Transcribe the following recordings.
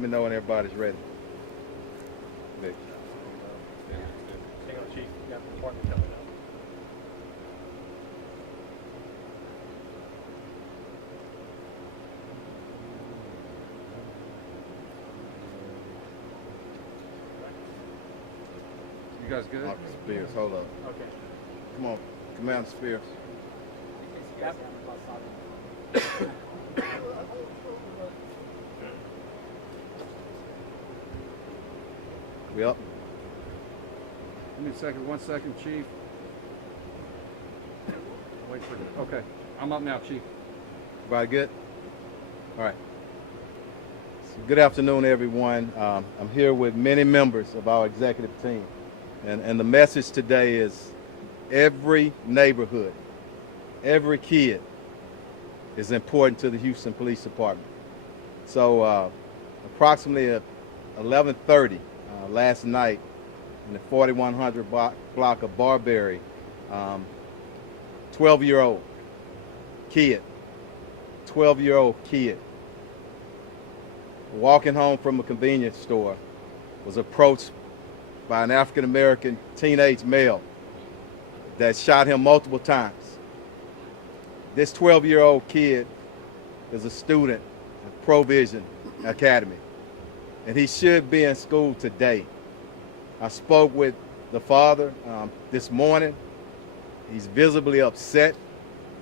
Let me know when everybody's ready. Vic. Hang on, Chief. You got the department coming up. You guys good? Spears, hold up. Okay. Come on, Commander Spears. Yep. We up? Give me a second, 1 second, Chief. Wait for it. Okay, I'm up now, Chief. Everybody good? All right. So good afternoon, everyone. I'm here with many members of our executive team. And the message today is every neighborhood, every kid is important to the Houston Police Department. So approximately at 11:30 last night in the 4100 block of Barberry, 12-year-old kid, walking home from a convenience store, was approached by an African-American teenage male that shot him multiple times. This 12-year-old kid is a student at Provision Academy, and he should be in school today. I spoke with the father this morning. He's visibly upset,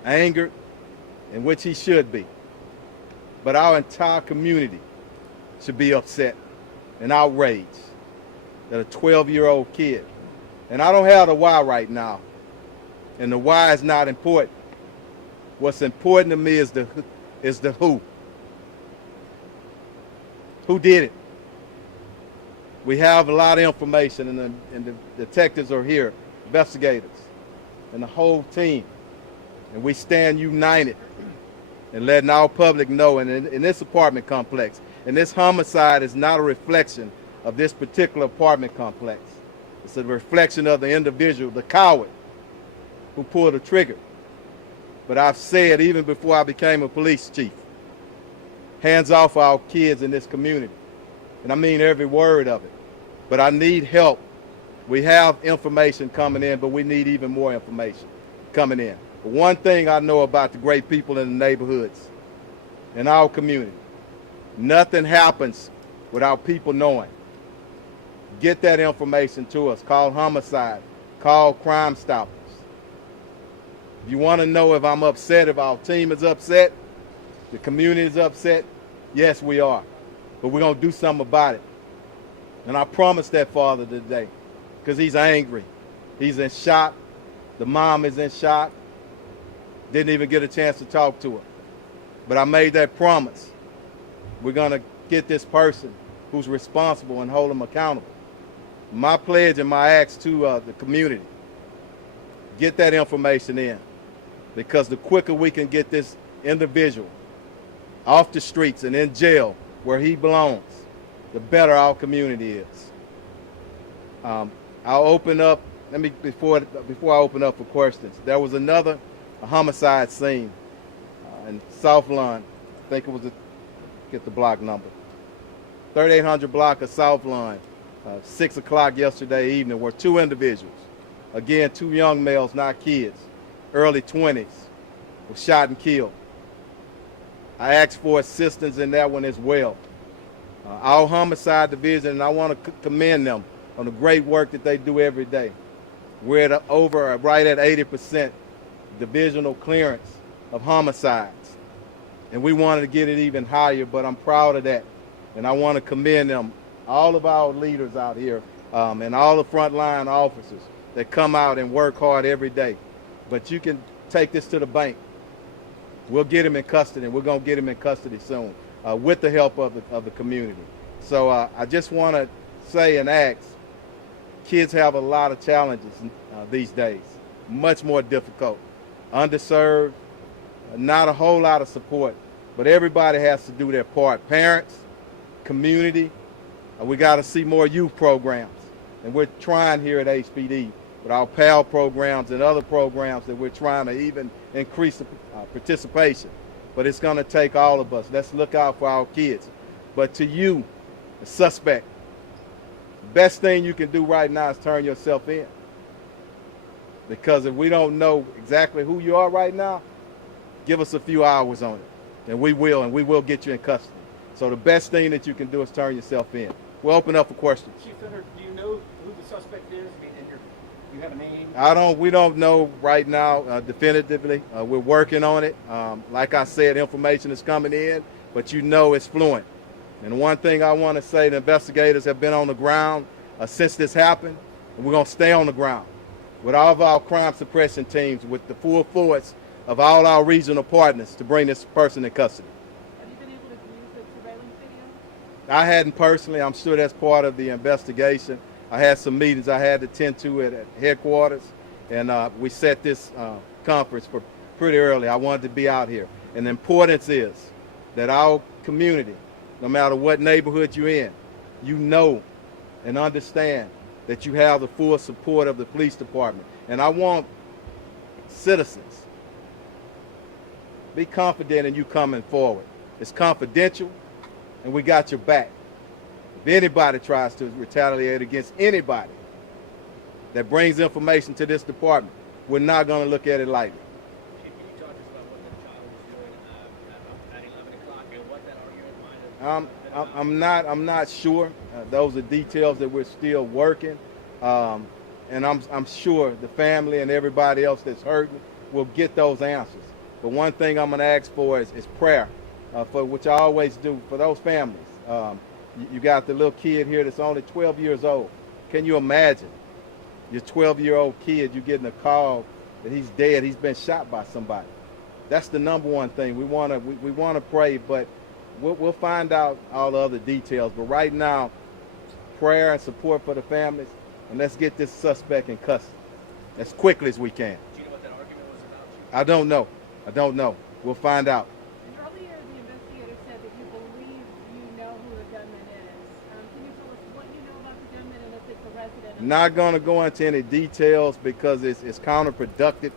angered, in which he should be. But our entire community should be upset and outraged that a 12-year-old kid, and I don't have the why right now, and the why is not important. What's important to me is the who. Who did it? We have a lot of information, and the detectives are here, investigators, and the whole team, and we stand united in letting our public know. And in this apartment complex, and this homicide is not a reflection of this particular apartment complex. It's a reflection of the individual, the coward, who pulled the trigger. But I've said even before I became a police chief, hands off our kids in this community. And I mean every word of it. But I need help. We have information coming in, but we need even more information coming in. But one thing I know about the great people in the neighborhoods, in our community, nothing happens without people knowing. Get that information to us. Call Homicide. Call Crime Stoppers. If you want to know if I'm upset, if our team is upset, the community is upset, yes, we are. But we're going to do something about it. And I promised that father today, because he's angry. He's in shock. The mom is in shock. Didn't even get a chance to talk to her. But I made that promise. We're going to get this person who's responsible and hold him accountable. My pledge and my ask to the community, get that information in, because the quicker we can get this individual off the streets and in jail where he belongs, the better our community is. I'll open up, before I open up for questions, there was another homicide scene in South Lawn. I think it was, get the block number, 3800 block of South Lawn, 6 o'clock yesterday evening, where two individuals, again, two young males, not kids, early 20s, were shot and killed. I asked for assistance in that one as well. Our homicide division, and I want to commend them on the great work that they do every day. We're at right at 80% divisional clearance of homicides. And we wanted to get it even higher, but I'm proud of that. And I want to commend them, all of our leaders out here, and all the frontline officers that come out and work hard every day. But you can take this to the bank. We'll get him in custody, and we're going to get him in custody soon with the help of the community. So I just want to say and ask, kids have a lot of challenges these days, much more difficult, underserved, not a whole lot of support, but everybody has to do their part. Parents, community, we got to see more youth programs, and we're trying here at HPD with our PAL programs and other programs that we're trying to even increase the participation. But it's going to take all of us. Let's look out for our kids. But to you, the suspect. The best thing you can do right now is turn yourself in. Because if we don't know exactly who you are right now, give us a few hours on it, and we will get you in custody. So the best thing that you can do is turn yourself in. We'll open up for questions. Chief Senator, do you know who the suspect is? I mean, and you have a name? We don't know right now definitively. We're working on it. Like I said, information is coming in, but you know it's fluent. And one thing I want to say, the investigators have been on the ground since this happened, and we're going to stay on the ground with all of our crime suppression teams, with the full force of all our regional partners to bring this person in custody. Have you been able to view the surveillance video? I hadn't personally. I'm sure that's part of the investigation. I had some meetings I had to attend to at headquarters, and we set this conference for pretty early. I wanted to be out here. And the importance is that our community, no matter what neighborhood you're in, you know and understand that you have the full support of the police department. And I want citizens, be confident in you coming forward. It's confidential, and we got your back. If anybody tries to retaliate against anybody that brings information to this department, we're not going to look at it lightly. Chief, can you talk to us about what the child was doing at 11 o'clock and what that argument might have? I'm not sure. Those are details that we're still working, and I'm sure the family and everybody else that's hurting will get those answers. But one thing I'm going to ask for is prayer, for which I always do for those families. You got the little kid here that's only 12 years old. Can you imagine your 12-year-old kid? You getting a call that he's dead. He's been shot by somebody. That's the number one thing we want to pray, but we'll find out all the other details. But right now, prayer and support for the families, and let's get this suspect in custody as quickly as we can. Do you know what that argument was about, Chief? I don't know. We'll find out. Earlier, the investigator said that you believe you know who the gunman is. Can you tell us what you know about the gunman and if it's a resident? Not going to go into any details because it's counterproductive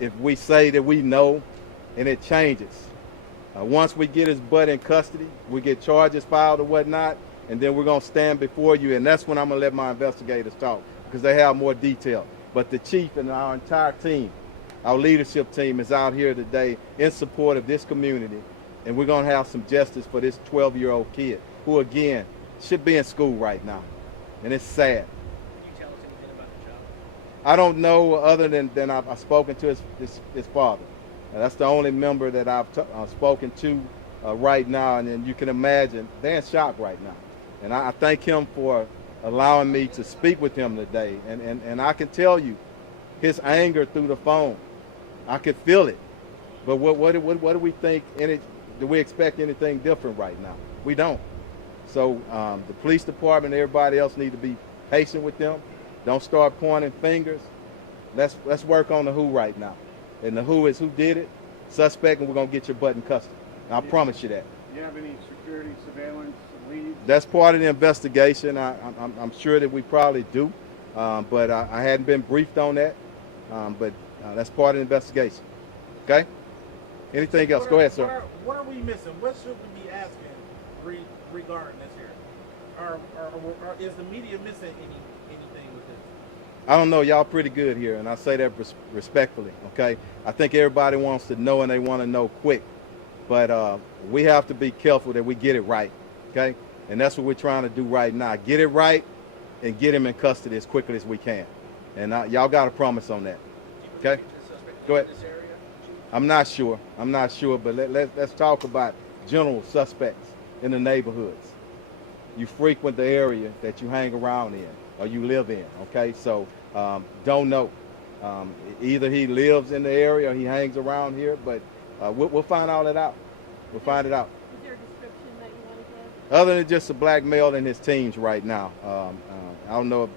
if we say that we know and it changes. Once we get his butt in custody, we get charges filed or whatnot, and then we're going to stand before you, and that's when I'm going to let my investigators talk because they have more detail. But the chief and our entire team, our leadership team, is out here today in support of this community, and we're going to have some justice for this 12-year-old kid who, again, should be in school right now, and it's sad. Can you tell us anything about the child? I don't know other than I've spoken to his father. That's the only member that I've spoken to right now, and then you can imagine they're in shock right now. And I thank him for allowing me to speak with him today. And I can tell you, his anger through the phone, I could feel it. But what do we think? Do we expect anything different right now? We don't. So the police department and everybody else need to be patient with them. Don't start pointing fingers. Let's work on the who right now. And the who is who did it, suspect, and we're going to get your butt in custody. And I promise you that. Do you have any security surveillance leads? That's part of the investigation. I'm sure that we probably do, but I hadn't been briefed on that. But that's part of the investigation. Okay? Anything else? Go ahead, sir. What are we missing? What should we be asking regarding this here? Or is the media missing anything with this? I don't know. Y'all pretty good here, and I say that respectfully, okay? I think everybody wants to know, and they want to know quick. But we have to be careful that we get it right, okay? And that's what we're trying to do right now. Get it right and get him in custody as quickly as we can. And y'all got a promise on that, okay? Go ahead. I'm not sure, but let's talk about general suspects in the neighborhoods. You frequent the area that you hang around in or you live in, okay? So don't know. Either he lives in the area or he hangs around here, but we'll find all that out. We'll find it out. Is there a description that you want to give? Other than just a black male in his teens right now. I don't know if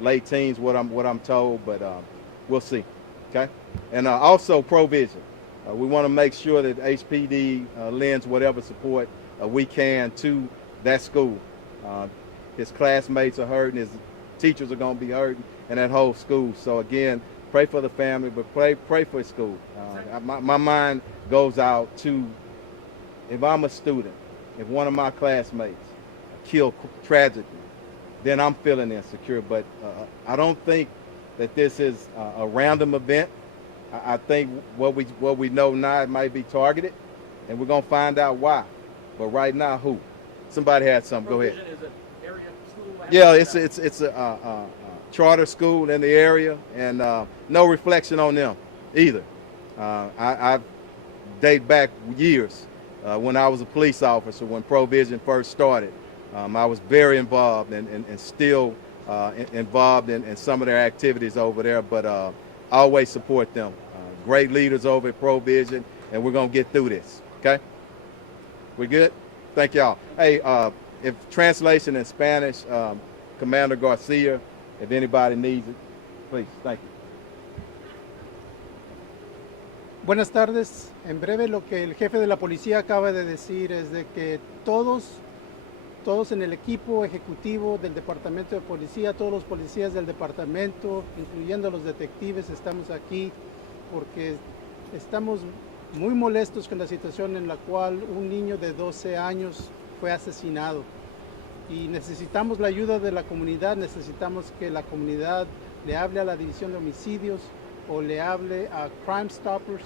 late teens, what I'm told, but we'll see, okay? And also provision. We want to make sure that HPD lends whatever support we can to that school. His classmates are hurting, his teachers are going to be hurting, and that whole school. So again, pray for the family, but pray for his school. My mind goes out to, if I'm a student, if one of my classmates killed tragically, then I'm feeling insecure. But I don't think that this is a random event. I think what we know now, it might be targeted, and we're gonna find out why. But right now, who? Somebody had something. Go ahead. Provision is an area school. Yeah, it's a charter school in the area, and no reflection on them either. I date back years when I was a police officer, when Provision first started. I was very involved and still involved in some of their activities over there, but I always support them. Great leaders over at Provision, and we're going to get through this, okay? We good? Thank y'all. Hey, if translation in Spanish, Commander Garcia, if anybody needs it, please, thank you. Buenas tardes. En breve, lo que el jefe de la policía acaba de decir es de que todos en el equipo ejecutivo del departamento de policía, todos los policías del departamento, incluyendo los detectives, estamos aquí porque estamos muy molestos con la situación en la cual un niño de 12 años fue asesinado. Y necesitamos la ayuda de la comunidad, necesitamos que la comunidad le hable a la División de Homicidios o le hable a Crime Stoppers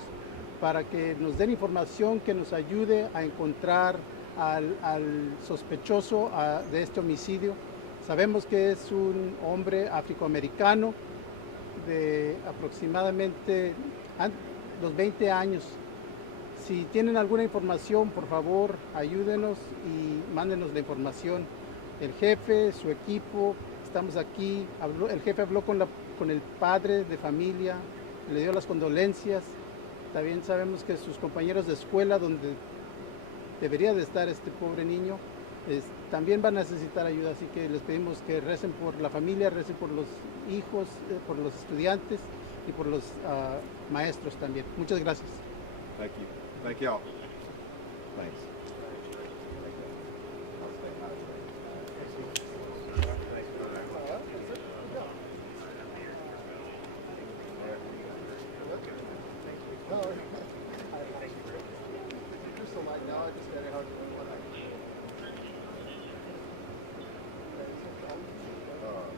para que nos den información que nos ayude a encontrar al sospechoso de este homicidio. Sabemos que es un hombre afroamericano de aproximadamente los 20 años. Si tienen alguna información, por favor, ayúdenos y mándenos la información. El jefe, su equipo, estamos aquí. El jefe habló con el padre de familia, le dio las condolencias. También sabemos que sus compañeros de escuela, donde debería de estar este pobre niño, también van a necesitar ayuda. Así que les pedimos que recen por la familia, recen por los hijos, por los estudiantes y por los maestros también. Muchas gracias. Thank you. Thank y'all. Thanks. Just so I know, I just got it hard.